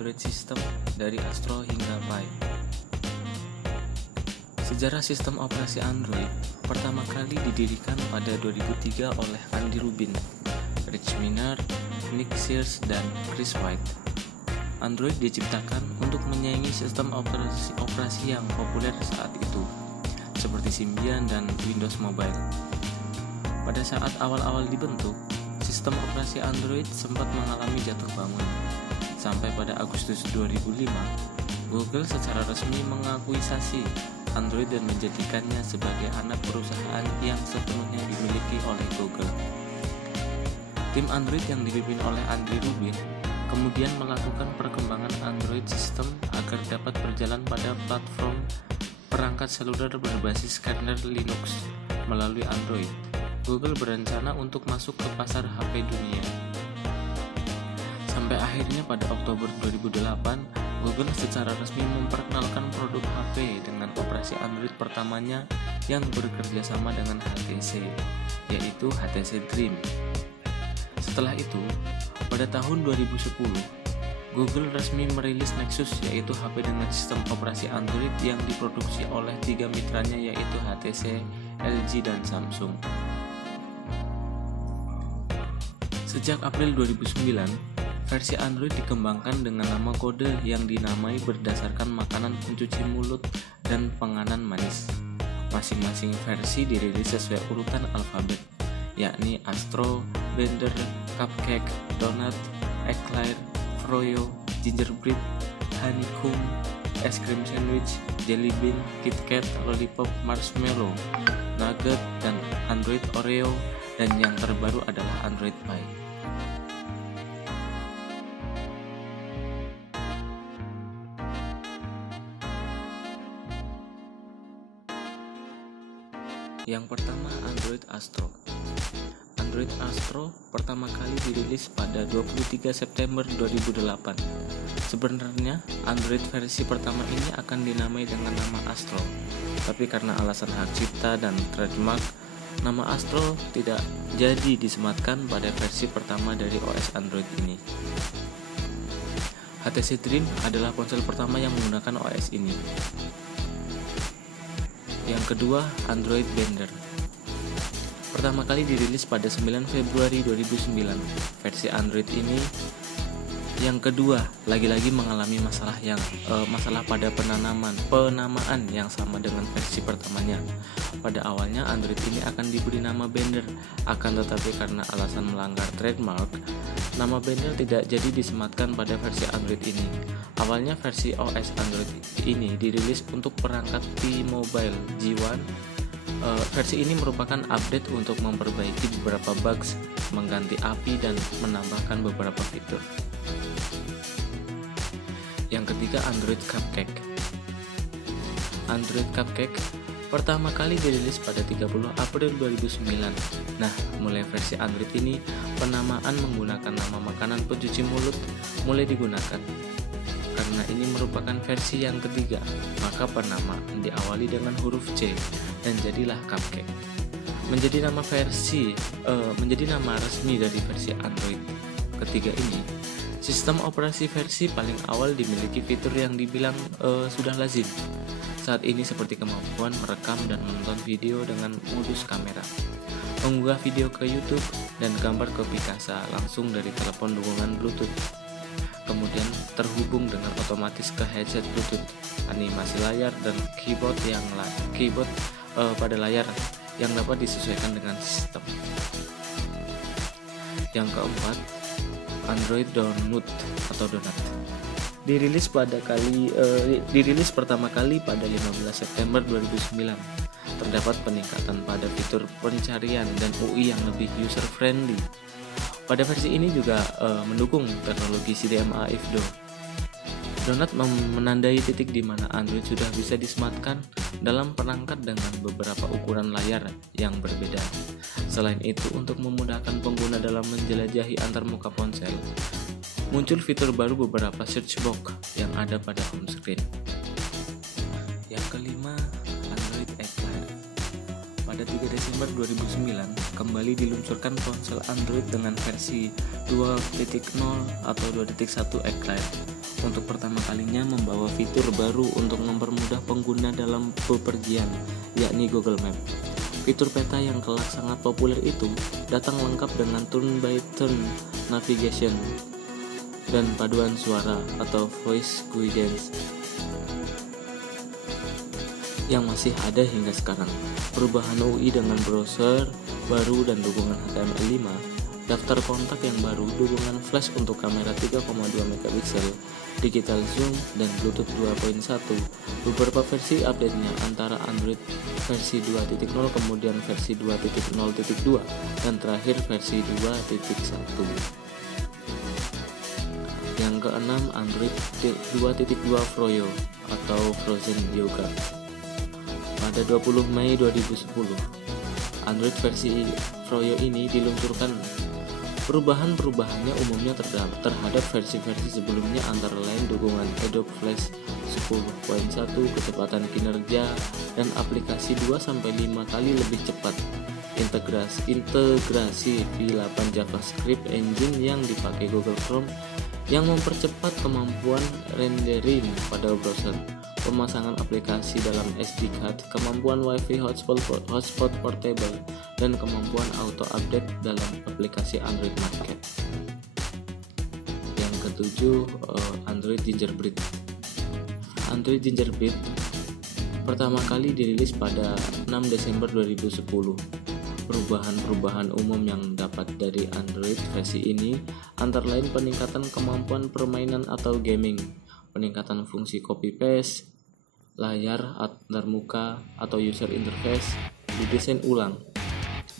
Android System dari Astro hingga Pi. Sejarah sistem operasi Android pertama kali didirikan pada 2003 oleh Andy Rubin, Rich Minard, Nick Sears, dan Chris White. Android diciptakan untuk menyaingi sistem operasi yang populer saat itu, seperti Symbian dan Windows Mobile. Pada saat awal-awal dibentuk, sistem operasi Android sempat mengalami jatuh bangun. Sampai pada Agustus 2005, Google secara resmi mengakuisasi Android dan menjadikannya sebagai anak perusahaan yang sepenuhnya dimiliki oleh Google. Tim Android yang dipimpin oleh Andy Rubin kemudian melakukan perkembangan Android System agar dapat berjalan pada platform perangkat seluler berbasis kernel Linux melalui Android. Google berencana untuk masuk ke pasar HP dunia. Sampai akhirnya pada Oktober 2008, Google secara resmi memperkenalkan produk HP dengan operasi Android pertamanya yang bekerja sama dengan HTC, yaitu HTC Dream. Setelah itu, pada tahun 2010, Google resmi merilis Nexus, yaitu HP dengan sistem operasi Android yang diproduksi oleh 3 mitranya, yaitu HTC, LG, dan Samsung. Sejak April 2009, versi Android dikembangkan dengan nama kode yang dinamai berdasarkan makanan pencuci mulut dan penganan manis. Masing-masing versi dirilis sesuai urutan alfabet, yakni Astro, Blender, Cupcake, Donut, Eclair, Froyo, Gingerbread, Honeycomb, Es Krim Sandwich, Jelly Bean, KitKat, Lollipop, Marshmallow, Nugget, dan Android Oreo, dan yang terbaru adalah Android Pie. Yang pertama, Android Astro. Android Astro pertama kali dirilis pada 23 September 2008. Sebenarnya, Android versi pertama ini akan dinamai dengan nama Astro, tapi karena alasan hak cipta dan trademark, nama Astro tidak jadi disematkan pada versi pertama dari OS Android ini. HTC Dream adalah ponsel pertama yang menggunakan OS ini. Yang kedua, Android Blender. Pertama kali dirilis pada 9 Februari 2009. Versi Android ini yang kedua lagi-lagi mengalami masalah pada penamaan yang sama dengan versi pertamanya. Pada awalnya Android ini akan diberi nama Blender, akan tetapi karena alasan melanggar trademark, nama Blender tidak jadi disematkan pada versi Android ini. Awalnya versi OS Android ini dirilis untuk perangkat T-Mobile G1. Versi ini merupakan update untuk memperbaiki beberapa bugs, mengganti API, dan menambahkan beberapa fitur. Yang ketiga, Android Cupcake. Android Cupcake pertama kali dirilis pada 30 April 2009. Nah, mulai versi Android ini, penamaan menggunakan nama makanan pencuci mulut mulai digunakan. Karena ini merupakan versi yang ketiga, maka penamaan diawali dengan huruf C dan jadilah Cupcake. Menjadi nama resmi dari versi Android ketiga ini. Sistem operasi versi paling awal dimiliki fitur yang dibilang sudah lazim saat ini, seperti kemampuan merekam dan menonton video dengan modus kamera, mengunggah video ke YouTube, dan gambar ke Picasa langsung dari telepon dukungan Bluetooth. Kemudian terhubung dengan otomatis ke headset Bluetooth, animasi layar, dan keyboard pada layar yang dapat disesuaikan dengan sistem. Yang keempat, Android Donut atau Donut. Dirilis pertama kali pada 15 September 2009. Terdapat peningkatan pada fitur pencarian dan UI yang lebih user friendly. Pada versi ini juga mendukung teknologi CDMA IFDO. Donut menandai titik di mana Android sudah bisa disematkan dalam perangkat dengan beberapa ukuran layar yang berbeda. Selain itu, untuk memudahkan pengguna dalam menjelajahi antarmuka ponsel, muncul fitur baru beberapa search box yang ada pada home screen. Yang kelima, Android Eclair. Pada 3 Desember 2009, kembali diluncurkan ponsel Android dengan versi 2.0 atau 2.1 Eclair. Untuk pertama kalinya membawa fitur baru untuk mempermudah pengguna dalam bepergian, yakni Google Map. Fitur peta yang kelak sangat populer itu datang lengkap dengan turn-by-turn navigation dan paduan suara atau voice guidance yang masih ada hingga sekarang. Perubahan UI dengan browser baru dan dukungan HTML5, daftar kontak yang baru, dukungan flash untuk kamera 3,2 megapiksel, digital zoom, dan Bluetooth 2.1. Beberapa versi update-nya antara Android versi 2.0 kemudian versi 2.0.2 dan terakhir versi 2.1. Yang keenam, Android 2.2 Froyo atau Frozen Yogurt. Pada 20 Mei 2010, Android versi Froyo ini diluncurkan. Perubahan-perubahannya umumnya terhadap versi-versi sebelumnya antara lain dukungan Adobe Flash 10.1, kecepatan kinerja, dan aplikasi 2-5 kali lebih cepat. Integrasi V8 JavaScript engine yang dipakai Google Chrome yang mempercepat kemampuan rendering pada browser, pemasangan aplikasi dalam SD card, kemampuan WiFi hotspot portable, dan kemampuan auto update dalam aplikasi Android Market. Yang ketujuh, Android Gingerbread. Android Gingerbread pertama kali dirilis pada 6 Desember 2010. Perubahan-perubahan umum yang dapat dari Android versi ini antara lain peningkatan kemampuan permainan atau gaming, peningkatan fungsi copy paste, layar antarmuka atau user interface didesain ulang,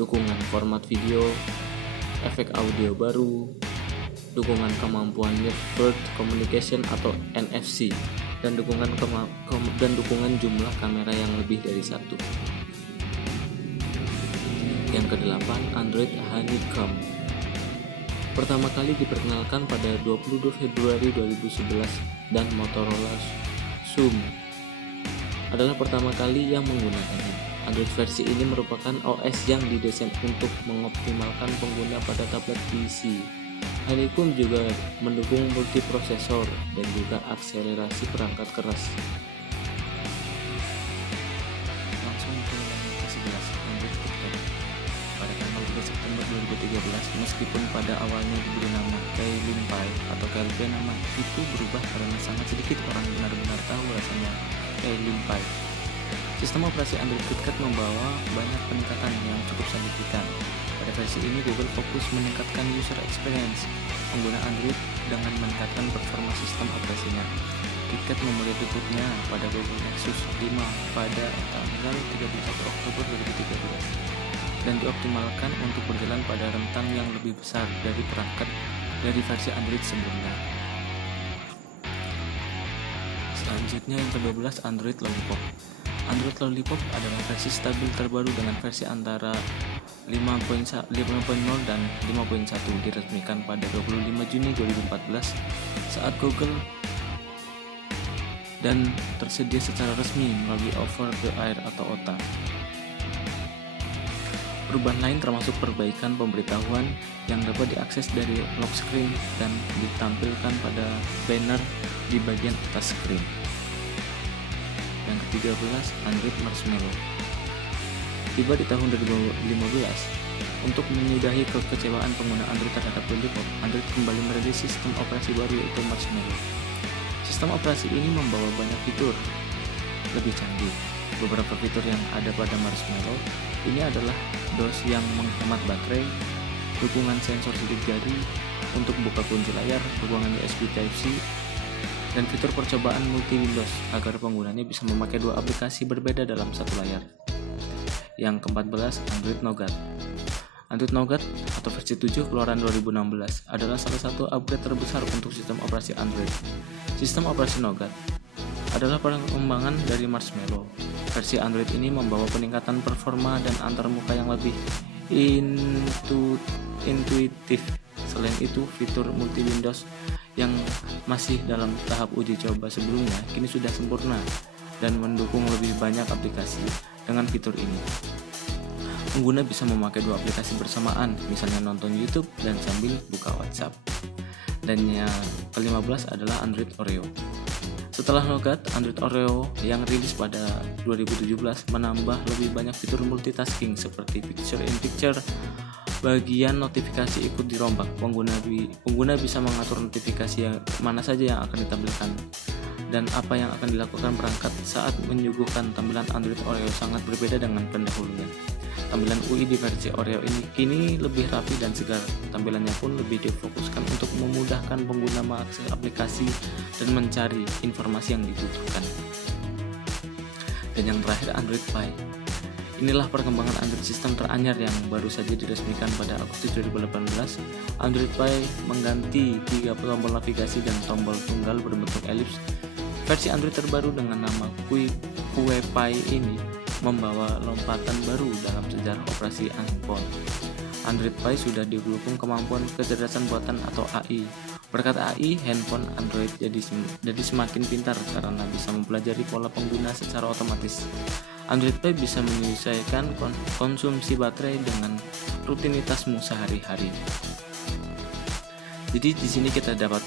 dukungan format video, efek audio baru, dukungan kemampuan network communication atau NFC, dan dukungan jumlah kamera yang lebih dari satu. Yang kedelapan, Android Honeycomb. Pertama kali diperkenalkan pada 22 Februari 2011 dan Motorola Xoom adalah pertama kali yang menggunakannya. Android versi ini merupakan OS yang didesain untuk mengoptimalkan pengguna pada tablet PC. Honeycomb juga mendukung multiprosesor dan juga akselerasi perangkat keras. Langsung ke yang ke-11, Android KitKat. Pada tanggal 3 September 2013, meskipun pada awalnya diberi nama Kailin Pie atau KLP, nama itu berubah karena sangat sedikit orang benar-benar tahu rasanya Kailin Pie. Sistem operasi Android KitKat membawa banyak peningkatan yang cukup signifikan. Pada versi ini, Google fokus meningkatkan user experience pengguna Android dengan meningkatkan performa sistem operasinya. KitKat memulai debutnya pada Google Nexus 5 pada tanggal 31 Oktober 2013 dan dioptimalkan untuk berjalan pada rentang yang lebih besar dari perangkat dari versi Android sebelumnya. Selanjutnya yang ke-12, Android Lollipop. Android Lollipop adalah versi stabil terbaru dengan versi antara 5.0 dan 5.1 diresmikan pada 25 Juni 2014 saat Google dan tersedia secara resmi melalui over the air atau OTA. Perubahan lain termasuk perbaikan pemberitahuan yang dapat diakses dari lock screen dan ditampilkan pada banner di bagian atas screen. Yang ke-13, Android Marshmallow. Tiba di tahun 2015, untuk menyudahi kekecewaan pengguna Android terhadap Lollipop, Android kembali merilis sistem operasi baru yaitu Marshmallow. Sistem operasi ini membawa banyak fitur lebih canggih. Beberapa fitur yang ada pada Marshmallow ini adalah DOS yang menghemat baterai, dukungan sensor sidik jari untuk buka kunci layar, dukungan USB Type-C, dan fitur percobaan multi Windows agar penggunanya bisa memakai dua aplikasi berbeda dalam satu layar. Yang ke-14, Android Nougat. Android Nougat atau versi 7 keluaran 2016 adalah salah satu upgrade terbesar untuk sistem operasi Android. Sistem operasi Nougat adalah pengembangan dari Marshmallow. Versi Android ini membawa peningkatan performa dan antarmuka yang lebih intuitif. Selain itu, fitur multi Windows yang masih dalam tahap uji coba sebelumnya kini sudah sempurna dan mendukung lebih banyak aplikasi dengan fitur ini. pengguna bisa memakai dua aplikasi bersamaan, misalnya nonton YouTube dan sambil buka WhatsApp. Dan yang ke-15 adalah Android Oreo. Setelah Nougat, Android Oreo yang rilis pada 2017 menambah lebih banyak fitur multitasking seperti picture-in-picture. Bagian notifikasi ikut dirombak. Pengguna bisa mengatur notifikasi yang mana saja yang akan ditampilkan dan apa yang akan dilakukan perangkat saat menyuguhkan. Tampilan Android Oreo sangat berbeda dengan pendahulunya. Tampilan UI di versi Oreo ini kini lebih rapi dan segar. Tampilannya pun lebih difokuskan untuk memudahkan pengguna mengakses aplikasi dan mencari informasi yang dibutuhkan. Dan yang terakhir, Android Pie. Inilah perkembangan Android System teranyar yang baru saja diresmikan pada Agustus 2018. Android Pie mengganti 3 tombol navigasi dan tombol tunggal berbentuk elips. Versi Android terbaru dengan nama Kue Pie ini membawa lompatan baru dalam sejarah operasi handphone. Android Pie sudah didukung kemampuan kecerdasan buatan atau AI. Berkat AI, handphone Android jadi semakin pintar karena bisa mempelajari pola pengguna secara otomatis. Android Pie bisa menyesuaikan konsumsi baterai dengan rutinitasmu sehari-hari. Jadi di sini kita dapat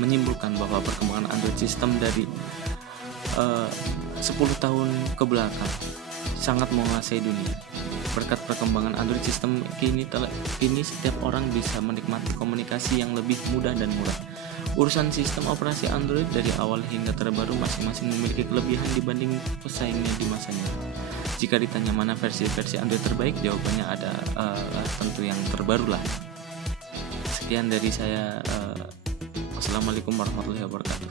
menyimpulkan bahwa perkembangan Android System dari 10 tahun ke belakang sangat menguasai dunia. Berkat perkembangan Android System kini setiap orang bisa menikmati komunikasi yang lebih mudah dan murah. Urusan sistem operasi Android dari awal hingga terbaru masing-masing memiliki kelebihan dibanding pesaingnya di masanya. Jika ditanya mana versi-versi Android terbaik, jawabannya ada tentu yang terbaru lah. Sekian dari saya. Wassalamualaikum warahmatullahi wabarakatuh.